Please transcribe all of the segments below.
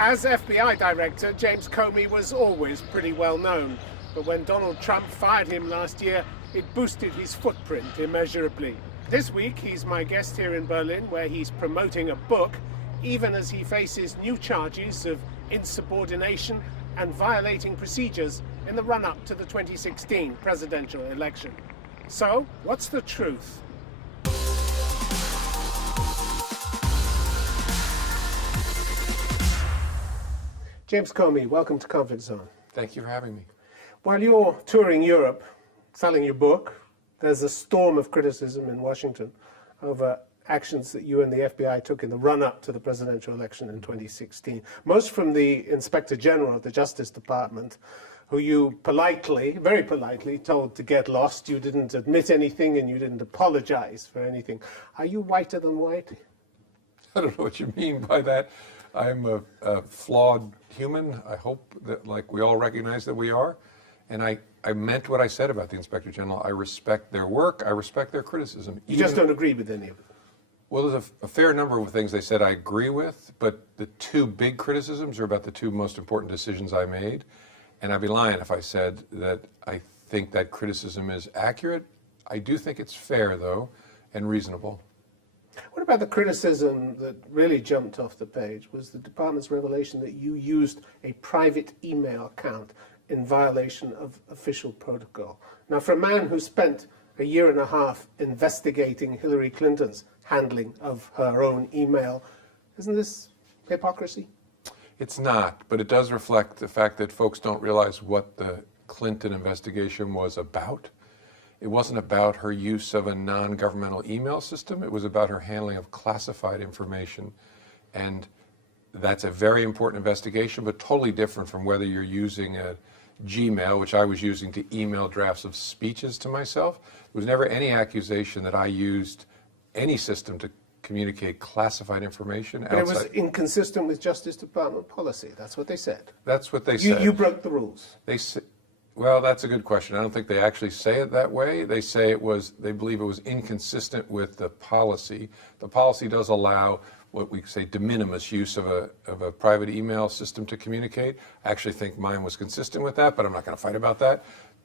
As FBI director, James Comey was always pretty well known. But when Donald Trump fired him last year, it boosted his footprint immeasurably. This week, he's my guest here in Berlin, where he's promoting a book, even as he faces new charges of insubordination and violating procedures in the run-up to the 2016 presidential election. So, what's the truth? James Comey, welcome to Comfort Zone. Thank you for having me. While you're touring Europe, selling your book, there's a storm of criticism in Washington over actions that you and the FBI took in the run-up to the presidential election in 2016. Most from the Inspector General of the Justice Department, who you politely, very politely, told to get lost. You didn't admit anything and you didn't apologize for anything. Are you whiter than white? I don't know what you mean by that. I'm a flawed human. I hope that, like, we all recognize that we are. And I meant what I said about the Inspector General. I respect their work. I respect their criticism. You just don't agree with any of it? Well, there's a fair number of things they said I agree with, but the two big criticisms are about the two most important decisions I made. And I'd be lying if I said that I think that criticism is accurate. I do think it's fair, though, and reasonable. What about the criticism that really jumped off the page was the department's revelation that you used a private email account in violation of official protocol? Now, for a man who spent a year and a half investigating Hillary Clinton's handling of her own email, isn't this hypocrisy? It's not, but it does reflect the fact that folks don't realize what the Clinton investigation was about. It wasn't about her use of a non-governmental email system. It was about her handling of classified information. And that's a very important investigation, but totally different from whether you're using a Gmail, which I was using to email drafts of speeches to myself. There was never any accusation that I used any system to communicate classified information outside. But it was inconsistent with Justice Department policy. That's what they said. That's what they said. You broke the rules. Well, that's a good question. I don't think they actually say it that way. They say they believe it was inconsistent with the policy. The policy does allow what we say de minimis use of a private email system to communicate. I actually think mine was consistent with that, but I'm not going to fight about that.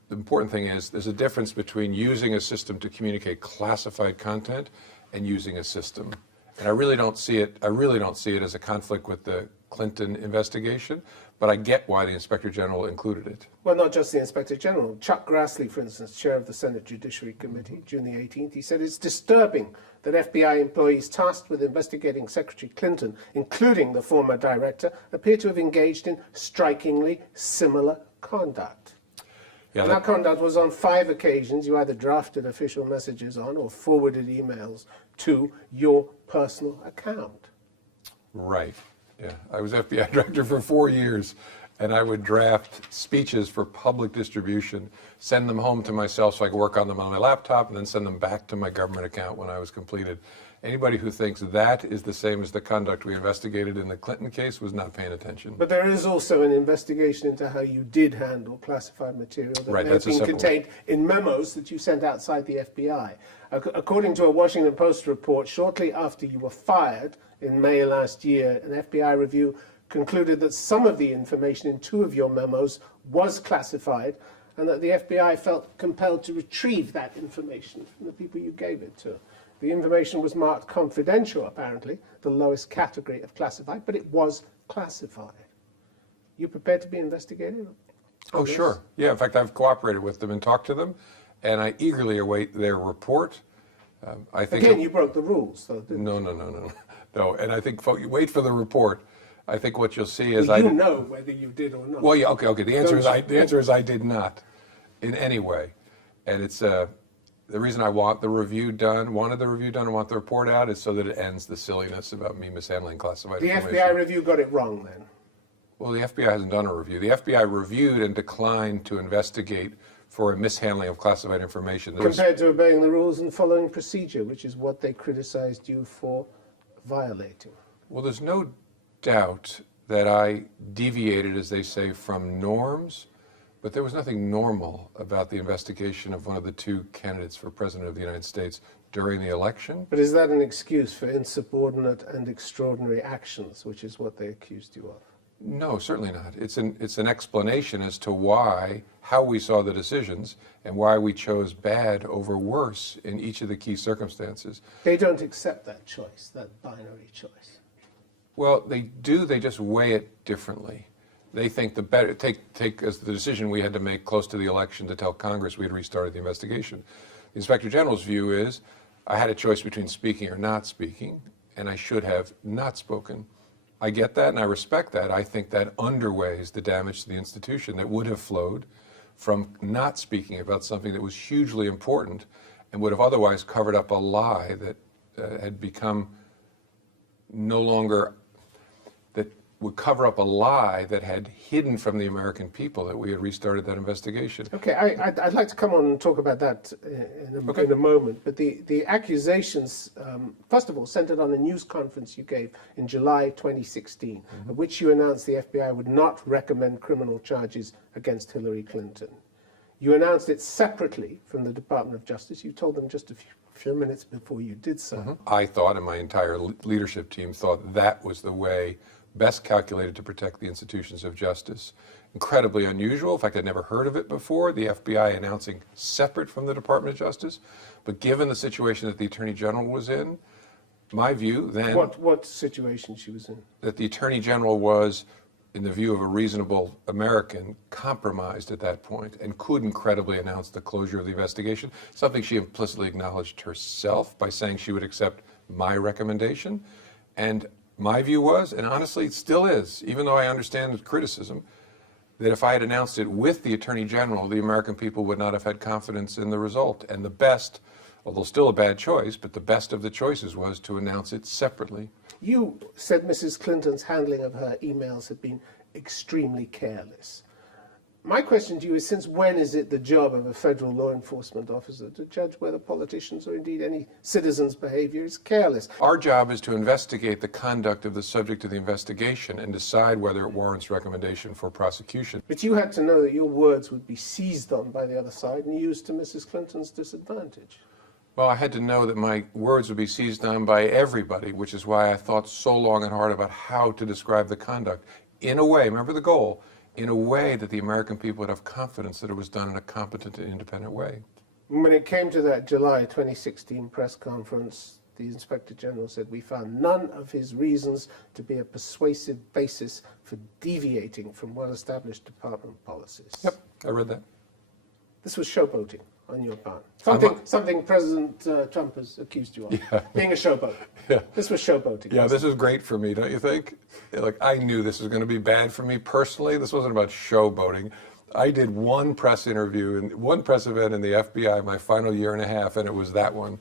The important thing is there's a difference between using a system to communicate classified content and using a system. And I really don't see it as a conflict with the Clinton investigation, but I get why the Inspector General included it. Well, not just the Inspector General. Chuck Grassley, for instance, chair of the Senate Judiciary Committee, June the 18th, he said it's disturbing that FBI employees tasked with investigating Secretary Clinton, including the former director, appear to have engaged in strikingly similar conduct. Yeah, that conduct was on 5 occasions. You either drafted official messages on or forwarded emails to your personal account. Right. Yeah, I was FBI director for 4 years, and I would draft speeches for public distribution, send them home to myself so I could work on them on my laptop, and then send them back to my government account when I was completed. Anybody who thinks that is the same as the conduct we investigated in the Clinton case was not paying attention. But there is also an investigation into how you did handle classified material that may have been contained in memos that you sent outside the FBI. According to a Washington Post report, shortly after you were fired in May last year, an FBI review concluded that some of the information in 2 of your memos was classified and that the FBI felt compelled to retrieve that information from the people you gave it to. The information was marked confidential, apparently, the lowest category of classified, but it was classified. You prepared to be investigated? Oh, sure. Yeah, in fact, I've cooperated with them and talked to them, and I eagerly await their report. I think Again, you broke the rules, though, didn't you? No, and I think you wait for the report. I think what you'll see is you know whether you did or not. Well, yeah, okay. The answer is I did not, in any way, and it's the reason I wanted the review done, and want the report out, is so that it ends the silliness about me mishandling classified information. The FBI review got it wrong, then? Well, the FBI hasn't done a review. The FBI reviewed and declined to investigate for a mishandling of classified information. Compared to obeying the rules and following procedure, which is what they criticized you for violating. Well, there's no doubt that I deviated, as they say, from norms, but there was nothing normal about the investigation of one of the 2 candidates for President of the United States during the election. But is that an excuse for insubordinate and extraordinary actions, which is what they accused you of? No, certainly not. It's an explanation as to how we saw the decisions and why we chose bad over worse in each of the key circumstances. They don't accept that choice, that binary choice. Well, they do. They just weigh it differently. They think the better, take as the decision we had to make close to the election to tell Congress we had restarted the investigation. The Inspector General's view is, I had a choice between speaking or not speaking, and I should have not spoken. I get that and I respect that. I think that underweighs the damage to the institution that would have flowed from not speaking about something that was hugely important and would have otherwise covered up a lie that had become no longer, that would cover up a lie that had hidden from the American people that we had restarted that investigation. Okay, I'd like to come on and talk about that in a moment, but the accusations, first of all, centered on a news conference you gave in July 2016, at which you announced the FBI would not recommend criminal charges against Hillary Clinton. You announced it separately from the Department of Justice. You told them just a few minutes before you did so. I thought, and my entire leadership team thought, that was the way best calculated to protect the institutions of justice. Incredibly unusual. In fact, I'd never heard of it before, the FBI announcing separate from the Department of Justice. But given the situation that the Attorney General was in, my view then... What situation she was in? That the Attorney General was, in the view of a reasonable American, compromised at that point and couldn't credibly announce the closure of the investigation, something she implicitly acknowledged herself by saying she would accept my recommendation. And my view was, and honestly it still is, even though I understand the criticism, that if I had announced it with the Attorney General, the American people would not have had confidence in the result. And the best, although still a bad choice, but the best of the choices was to announce it separately. You said Mrs. Clinton's handling of her emails had been extremely careless. My question to you is, since when is it the job of a federal law enforcement officer to judge whether politicians or indeed any citizen's behavior is careless? Our job is to investigate the conduct of the subject of the investigation and decide whether it warrants recommendation for prosecution. But you had to know that your words would be seized on by the other side and used to Mrs. Clinton's disadvantage. Well, I had to know that my words would be seized on by everybody, which is why I thought so long and hard about how to describe the conduct. In a way, remember the goal, in a way that the American people would have confidence that it was done in a competent and independent way. When it came to that July 2016 press conference, the Inspector General said, we found none of his reasons to be a persuasive basis for deviating from well-established department policies. Yep, I read that. This was showboating on your part. Something President Trump has accused you of, being a showboat. Yeah. This was showboating. Yeah, this was great for me, don't you think? Like, I knew this was going to be bad for me personally. This wasn't about showboating. I did one press interview and one press event in the FBI my final year and a half, and it was that one.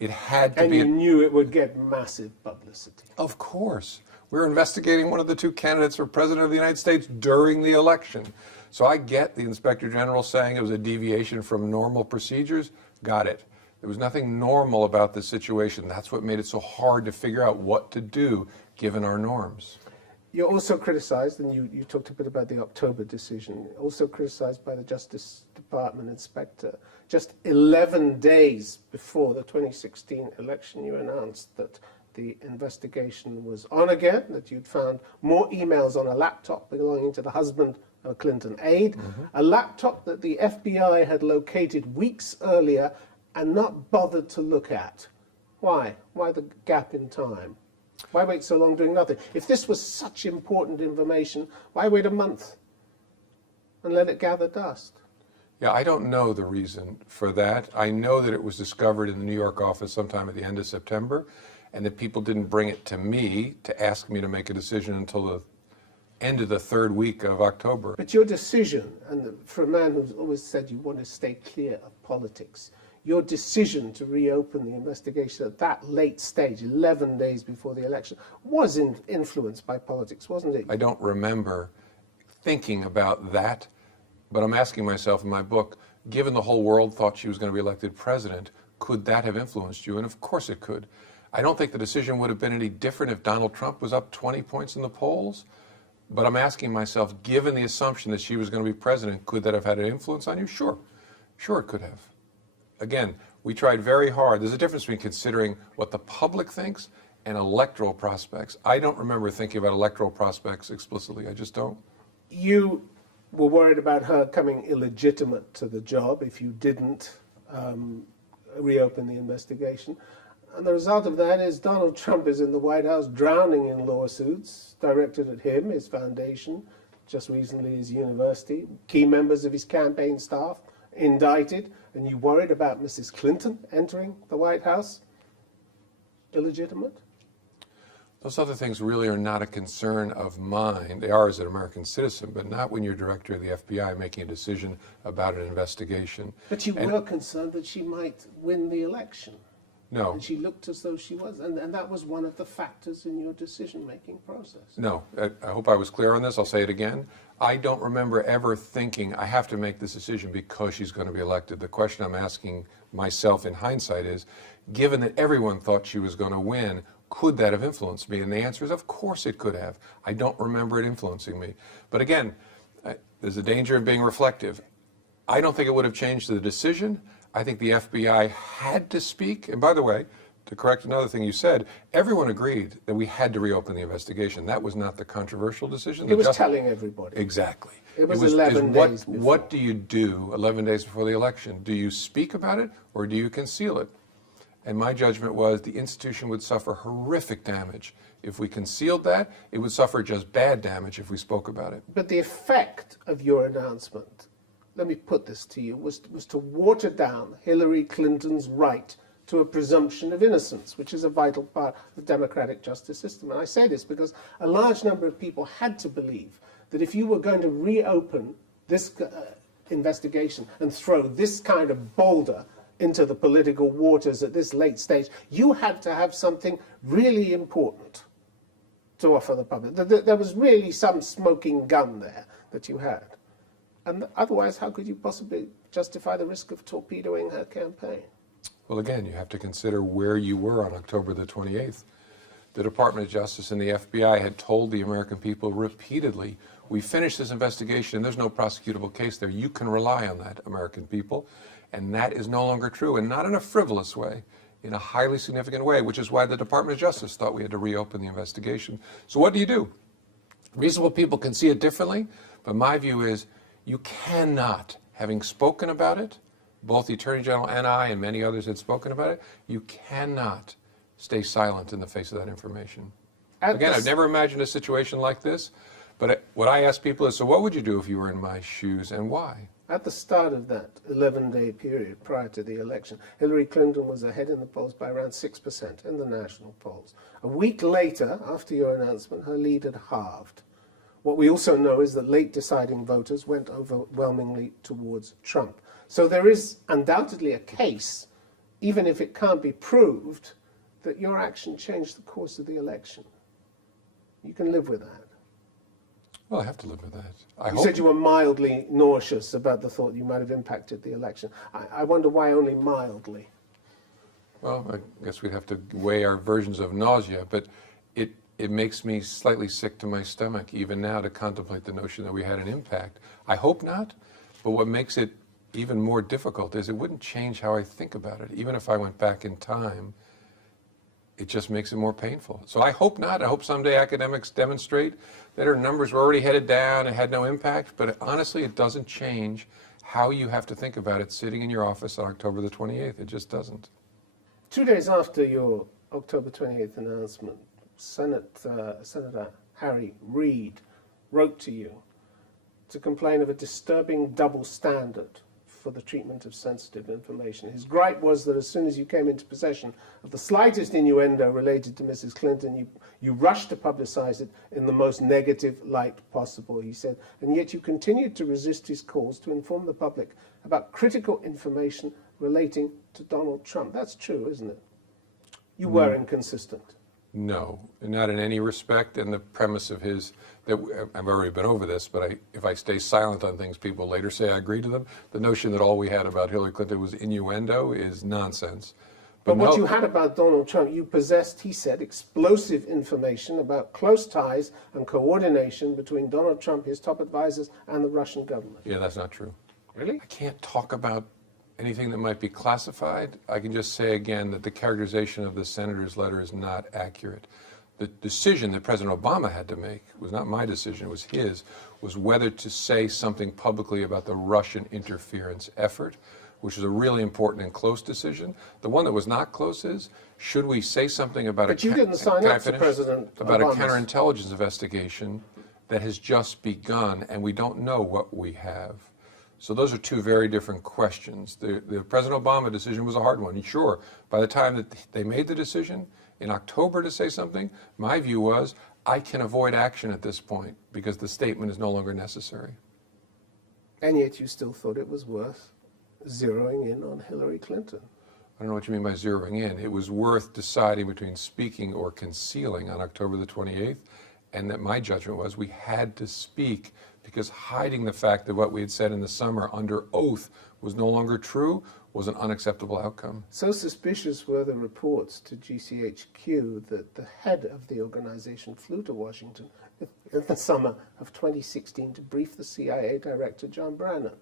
It had to be. And you knew it would get massive publicity. Of course. We were investigating one of the two candidates for President of the United States during the election. So I get the Inspector General saying it was a deviation from normal procedures. Got it. There was nothing normal about this situation. That's what made it so hard to figure out what to do given our norms. You're also criticized, and you talked a bit about the October decision, also criticized by the Justice Department inspector. Just 11 days before the 2016 election, you announced that the investigation was on again, that you'd found more emails on a laptop belonging to the husband of a Clinton aide, a laptop that the FBI had located weeks earlier and not bothered to look at. Why? Why the gap in time? Why wait so long doing nothing? If this was such important information, why wait a month and let it gather dust? Yeah, I don't know the reason for that. I know that it was discovered in the New York office sometime at the end of September, and that people didn't bring it to me to ask me to make a decision until the end of the third week of October. But your decision, and for a man who's always said you want to stay clear of politics, your decision to reopen the investigation at that late stage, 11 days before the election, was influenced by politics, wasn't it? I don't remember thinking about that, but I'm asking myself in my book, given the whole world thought she was going to be elected president, could that have influenced you? And of course it could. I don't think the decision would have been any different if Donald Trump was up 20 points in the polls, but I'm asking myself, given the assumption that she was going to be president, could that have had an influence on you? Sure. Sure it could have. Again, we tried very hard. There's a difference between considering what the public thinks and electoral prospects. I don't remember thinking about electoral prospects explicitly. I just don't. You were worried about her coming illegitimate to the job if you didn't reopen the investigation. And the result of that is Donald Trump is in the White House drowning in lawsuits directed at him, his foundation, just recently his university, key members of his campaign staff indicted, and you worried about Mrs. Clinton entering the White House? Illegitimate? Those other things really are not a concern of mine. They are as an American citizen, but not when you're director of the FBI making a decision about an investigation. But you were concerned that she might win the election. No. And she looked as though she was, and that was one of the factors in your decision-making process. No, I hope I was clear on this. I'll say it again. I don't remember ever thinking I have to make this decision because she's going to be elected. The question I'm asking myself in hindsight is, given that everyone thought she was going to win, could that have influenced me? And the answer is, of course it could have. I don't remember it influencing me. But again, there's a danger of being reflective. I don't think it would have changed the decision. I think the FBI had to speak. And by the way, to correct another thing you said, everyone agreed that we had to reopen the investigation. That was not the controversial decision. It was telling everybody. Exactly. It was 11 days before. What do you do 11 days before the election? Do you speak about it or do you conceal it? And my judgment was the institution would suffer horrific damage. If we concealed that, it would suffer just bad damage if we spoke about it. But the effect of your announcement, let me put this to you, was to water down Hillary Clinton's right to a presumption of innocence, which is a vital part of the democratic justice system. And I say this because a large number of people had to believe that if you were going to reopen this investigation and throw this kind of boulder into the political waters at this late stage, you had to have something really important to offer the public. There was really some smoking gun there that you had. And otherwise, how could you possibly justify the risk of torpedoing her campaign? Well, again, you have to consider where you were on October the 28th. The Department of Justice and the FBI had told the American people repeatedly, we finished this investigation and there's no prosecutable case there. You can rely on that, American people. And that is no longer true, and not in a frivolous way, in a highly significant way, which is why the Department of Justice thought we had to reopen the investigation. So what do? Reasonable people can see it differently, but my view is you cannot, having spoken about it, both the Attorney General and I and many others had spoken about it, you cannot stay silent in the face of that information. Again, I've never imagined a situation like this, but what I ask people is, so what would you do if you were in my shoes and why? At the start of that 11-day period prior to the election, Hillary Clinton was ahead in the polls by around 6% in the national polls. A week later, after your announcement, her lead had halved. What we also know is that late deciding voters went overwhelmingly towards Trump. So there is undoubtedly a case, even if it can't be proved, that your action changed the course of the election. You can live with that. Well, I have to live with that. You said you were mildly nauseous about the thought you might have impacted the election. I wonder why only mildly. Well, I guess we'd have to weigh our versions of nausea, but it makes me slightly sick to my stomach even now to contemplate the notion that we had an impact. I hope not, but what makes it even more difficult is it wouldn't change how I think about it. Even if I went back in time, it just makes it more painful. So I hope not. I hope someday academics demonstrate that our numbers were already headed down and had no impact, but honestly, it doesn't change how you have to think about it sitting in your office on October the 28th. It just doesn't. 2 days after your October 28th announcement, Senator Harry Reid wrote to you to complain of a disturbing double standard for the treatment of sensitive information. His gripe was that as soon as you came into possession of the slightest innuendo related to Mrs. Clinton, you rushed to publicize it in the most negative light possible, he said, and yet you continued to resist his calls to inform the public about critical information relating to Donald Trump. That's true, isn't it? You were inconsistent. No, not in any respect. And the premise of his, that I've already been over this, but if I stay silent on things, people later say I agree to them. The notion that all we had about Hillary Clinton was innuendo is nonsense. But what you had about Donald Trump, you possessed, he said, explosive information about close ties and coordination between Donald Trump, his top advisors, and the Russian government. Yeah, that's not true. Really? I can't talk about anything that might be classified, I can just say again that the characterization of the senator's letter is not accurate. The decision that President Obama had to make was not my decision, it was his, was whether to say something publicly about the Russian interference effort, which is a really important and close decision. The one that was not close is, should we say something about but you didn't sign up to President about Obama's. a counterintelligence investigation that has just begun and we don't know what we have. So those are two very different questions. The President Obama decision was a hard one. And sure, by the time that they made the decision in October to say something, my view was, I can avoid action at this point because the statement is no longer necessary. And yet you still thought it was worth zeroing in on Hillary Clinton. I don't know what you mean by zeroing in. It was worth deciding between speaking or concealing on October the 28th, and that my judgment was we had to speak because hiding the fact that what we had said in the summer under oath was no longer true was an unacceptable outcome. So suspicious were the reports to GCHQ that the head of the organization flew to Washington in the summer of 2016 to brief the CIA Director John Brennan.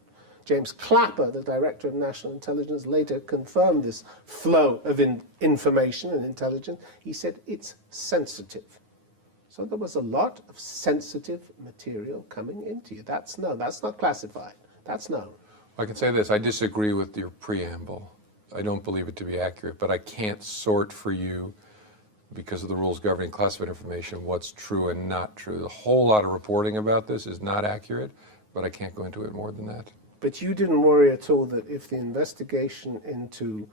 James Clapper, the Director of National Intelligence, later confirmed this flow of information and intelligence. He said it's sensitive. So there was a lot of sensitive material coming into you. That's known. That's not classified. That's known. I can say this. I disagree with your preamble. I don't believe it to be accurate, but I can't sort for you, because of the rules governing classified information, what's true and not true. The whole lot of reporting about this is not accurate, but I can't go into it more than that. But you didn't worry at all that if the investigation into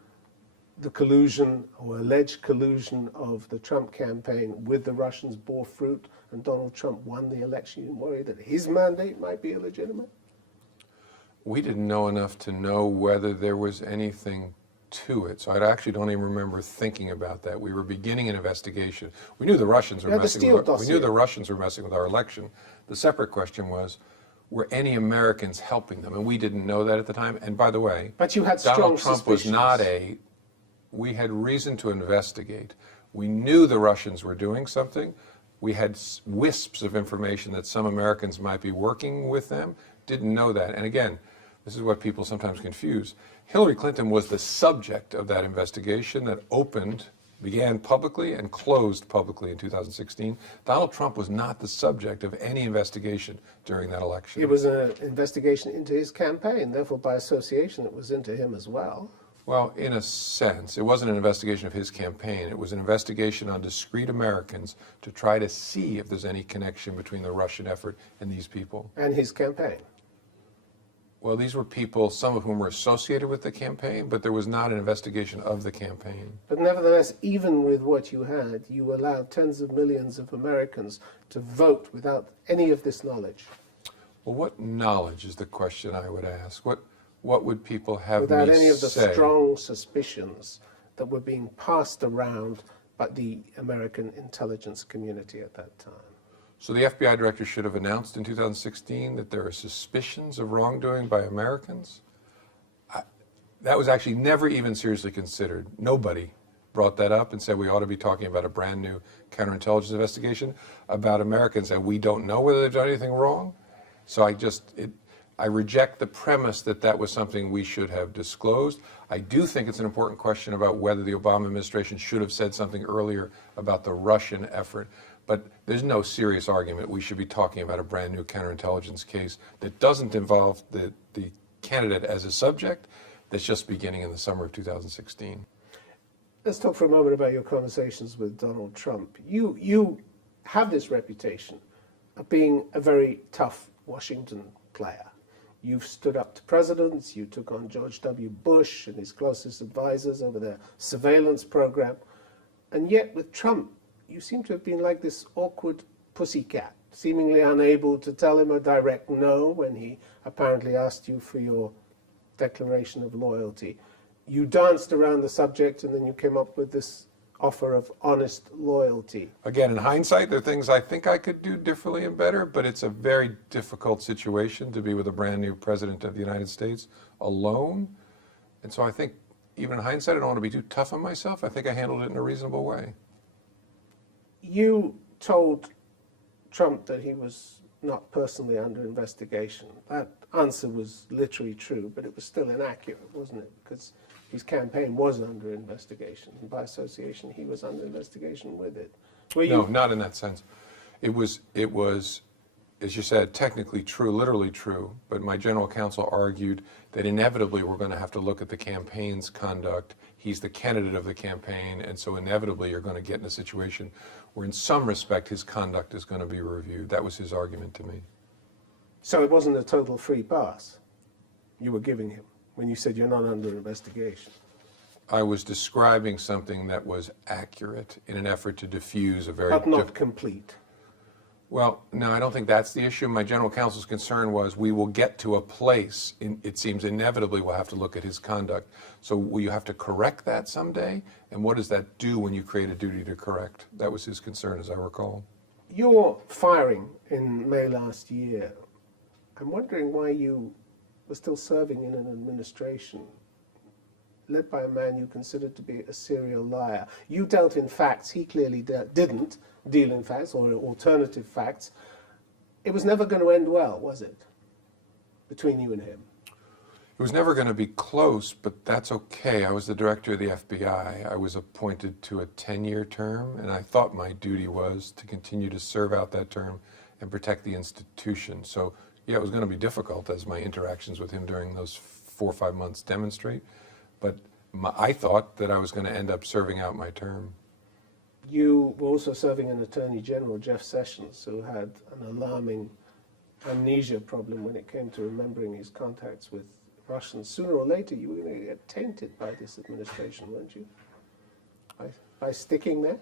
the collusion or alleged collusion of the Trump campaign with the Russians bore fruit and Donald Trump won the election, you didn't worry that his mandate might be illegitimate? We didn't know enough to know whether there was anything to it. So I actually don't even remember thinking about that. We were beginning an investigation. We knew the Russians were messing with our election. The separate question was, were any Americans helping them? And we didn't know that at the time. And by the way, but you had Donald strong Trump was suspicions. not a, we had reason to investigate. We knew the Russians were doing something. We had wisps of information that some Americans might be working with them. Didn't know that. And again, this is what people sometimes confuse. Hillary Clinton was the subject of that investigation that began publicly and closed publicly in 2016. Donald Trump was not the subject of any investigation during that election. It was an investigation into his campaign, therefore by association it was into him as well. Well, in a sense, it wasn't an investigation of his campaign. It was an investigation on discrete Americans to try to see if there's any connection between the Russian effort and these people. And his campaign. Well, these were people, some of whom were associated with the campaign, but there was not an investigation of the campaign. But nevertheless, even with what you had, you allowed tens of millions of Americans to vote without any of this knowledge. Well, what knowledge is the question I would ask? What would people have without me any of the say? strong suspicions that were being passed around by the American intelligence community at that time? So the FBI director should have announced in 2016 that there are suspicions of wrongdoing by Americans? That was actually never even seriously considered. Nobody brought that up and said we ought to be talking about a brand new counterintelligence investigation about Americans and we don't know whether they've done anything wrong. So I reject the premise that that was something we should have disclosed. I do think it's an important question about whether the Obama administration should have said something earlier about the Russian effort. But there's no serious argument we should be talking about a brand new counterintelligence case that doesn't involve the candidate as a subject, that's just beginning in the summer of 2016. Let's talk for a moment about your conversations with Donald Trump. You have this reputation of being a very tough Washington player. You've stood up to presidents, you took on George W. Bush and his closest advisors over their surveillance program, and yet with Trump, you seem to have been like this awkward pussycat, seemingly unable to tell him a direct no when he apparently asked you for your declaration of loyalty. You danced around the subject and then you came up with this offer of honest loyalty. Again, in hindsight, there are things I think I could do differently and better, but it's a very difficult situation to be with a brand new president of the United States alone. And so I think, even in hindsight, I don't want to be too tough on myself. I think I handled it in a reasonable way. You told Trump that he was not personally under investigation. That answer was literally true, but it was still inaccurate, wasn't it? Because his campaign was under investigation, and by association, he was under investigation with it. No, not in that sense. It was, as you said, technically true, literally true, but my general counsel argued that inevitably we're going to have to look at the campaign's conduct. He's the candidate of the campaign, and so inevitably you're going to get in a situation where in some respect his conduct is going to be reviewed. That was his argument to me. So it wasn't a total free pass you were giving him when you said you're not under investigation? I was describing something that was accurate in an effort to diffuse a very... But not complete. Well, no, I don't think that's the issue. My general counsel's concern was we will get to a place, it seems inevitably we'll have to look at his conduct. So will you have to correct that someday? And what does that do when you create a duty to correct? That was his concern, as I recall. Your firing in May last year, I'm wondering why you were still serving in an administration led by a man you considered to be a serial liar. You dealt in facts, he clearly didn't deal in facts, or alternative facts. It was never going to end well, was it, between you and him? It was never going to be close, but that's okay. I was the director of the FBI. I was appointed to a 10-year term, and I thought my duty was to continue to serve out that term and protect the institution. So, yeah, it was going to be difficult, as my interactions with him during those 4 or 5 months demonstrate. But I thought that I was going to end up serving out my term. You were also serving an Attorney General, Jeff Sessions, who had an alarming amnesia problem when it came to remembering his contacts with Russians. Sooner or later, you were going to get tainted by this administration, weren't you? By sticking there?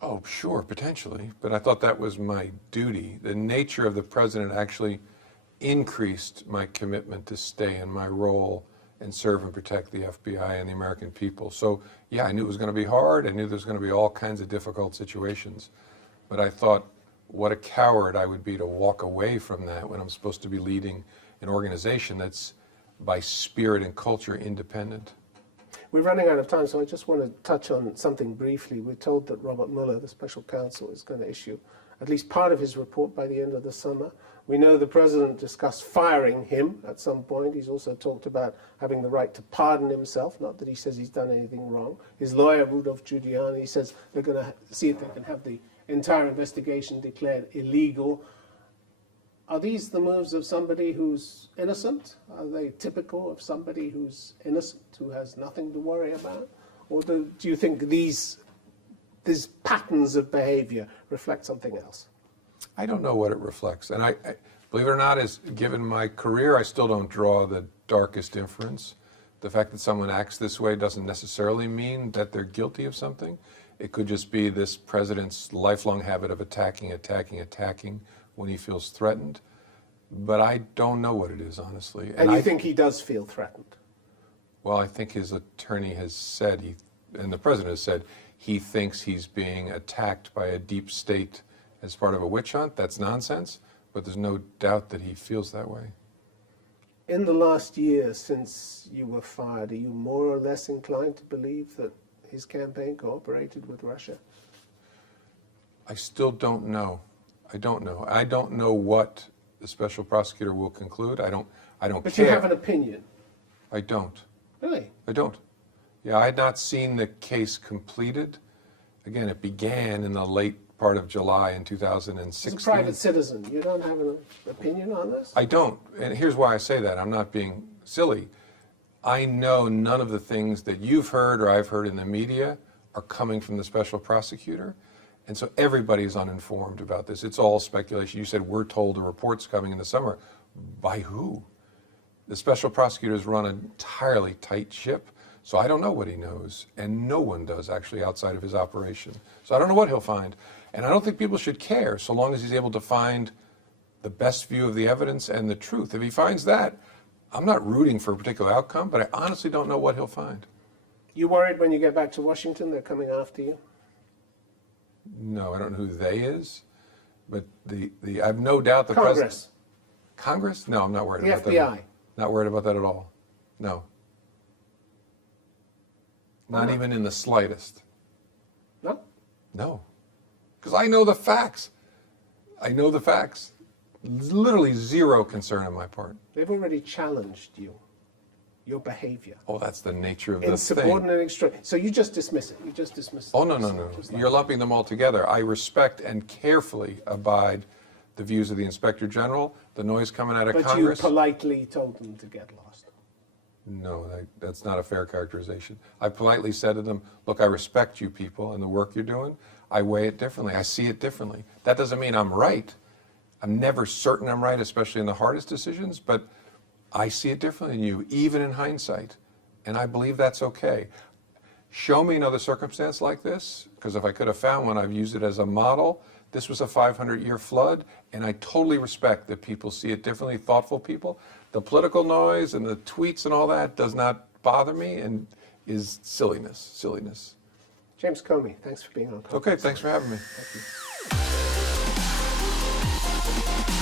Oh, sure, potentially. But I thought that was my duty. The nature of the president actually increased my commitment to stay in my role and serve and protect the FBI and the American people. So, yeah, I knew it was going to be hard. I knew there was going to be all kinds of difficult situations. But I thought, what a coward I would be to walk away from that when I'm supposed to be leading an organization that's, by spirit and culture, independent. We're running out of time, so I just want to touch on something briefly. We're told that Robert Mueller, the special counsel, is going to issue at least part of his report by the end of the summer. We know the president discussed firing him at some point. He's also talked about having the right to pardon himself, not that he says he's done anything wrong. His lawyer, Rudolph Giuliani, says they're going to see if they can have the entire investigation declared illegal. Are these the moves of somebody who's innocent? Are they typical of somebody who's innocent, who has nothing to worry about? Or do you think these patterns of behavior reflect something else? I don't know what it reflects. And I believe it or not, given my career, I still don't draw the darkest inference. The fact that someone acts this way doesn't necessarily mean that they're guilty of something. It could just be this president's lifelong habit of attacking when he feels threatened. But I don't know what it is, honestly. And you think he does feel threatened? Well, I think his attorney has said, and the president has said, he thinks he's being attacked by a deep state as part of a witch hunt. That's nonsense, but there's no doubt that he feels that way. In the last year since you were fired, are you more or less inclined to believe that his campaign cooperated with Russia? I still don't know. I don't know. I don't know what the special prosecutor will conclude. I don't But care. You have an opinion? I don't. Really? I don't. Yeah, I had not seen the case completed. Again, it began in the late part of July in 2016. As a private citizen, you don't have an opinion on this? I don't. And here's why I say that. I'm not being silly. I know none of the things that you've heard or I've heard in the media are coming from the special prosecutor. And so everybody's uninformed about this. It's all speculation. You said we're told a report's coming in the summer. By who? The special prosecutors run an entirely tight ship. So I don't know what he knows, and no one does actually outside of his operation. So I don't know what he'll find. And I don't think people should care so long as he's able to find the best view of the evidence and the truth. If he finds that, I'm not rooting for a particular outcome, but I honestly don't know what he'll find. You worried when you get back to Washington they're coming after you? No, I don't know who they is, but I have no doubt the Congress. president. Congress? No, I'm not worried about that. The FBI. Not worried about that at all. No. Not even in the slightest. No? No. Because I know the facts. I know the facts. literally zero concern on my part. They've already challenged you, your behavior. Oh, that's the nature of the thing. Insubordinate extraordinary. So you just dismiss it. You just dismiss it. Oh, no. You're lumping them all together. I respect and carefully abide the views of the Inspector General, the noise coming out of Congress. But you politely told them to get lost. No, that's not a fair characterization. I politely said to them, look, I respect you people and the work you're doing. I weigh it differently. I see it differently. That doesn't mean I'm right. I'm never certain I'm right, especially in the hardest decisions, but I see it differently than you, even in hindsight. And I believe that's okay. Show me another circumstance like this, because if I could have found one, I've used it as a model. This was a 500-year flood, and I totally respect that people see it differently, thoughtful people. The political noise and the tweets and all that does not bother me and is silliness. James Comey, thanks for being on. Okay, thanks for having me. Thank you.